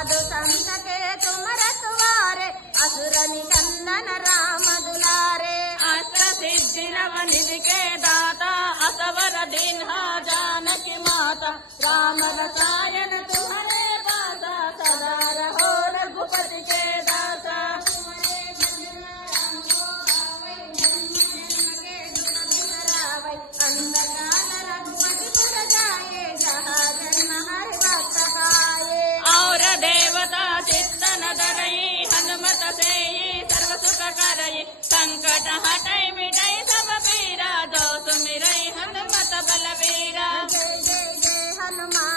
साधु संत के तुम रखवारे असुर निकंदन राम दुलारे अस्त्र सिद्धि नव निधि के दाता असवर दीन्हा जानकी माता राम रसायन तुम्हारे दासा सदा रहो रघुपति के दासा अंधकाल रघुपति पुर जाए जहाँ जन्म हरि भक्त पाए और देवता चित्तन धरई हनुमत सेई सर्व सुख करई संकट हटई मिटई सब पीरा जो सुमिरई हनुमत बलवीरा जय जय जय हनुमान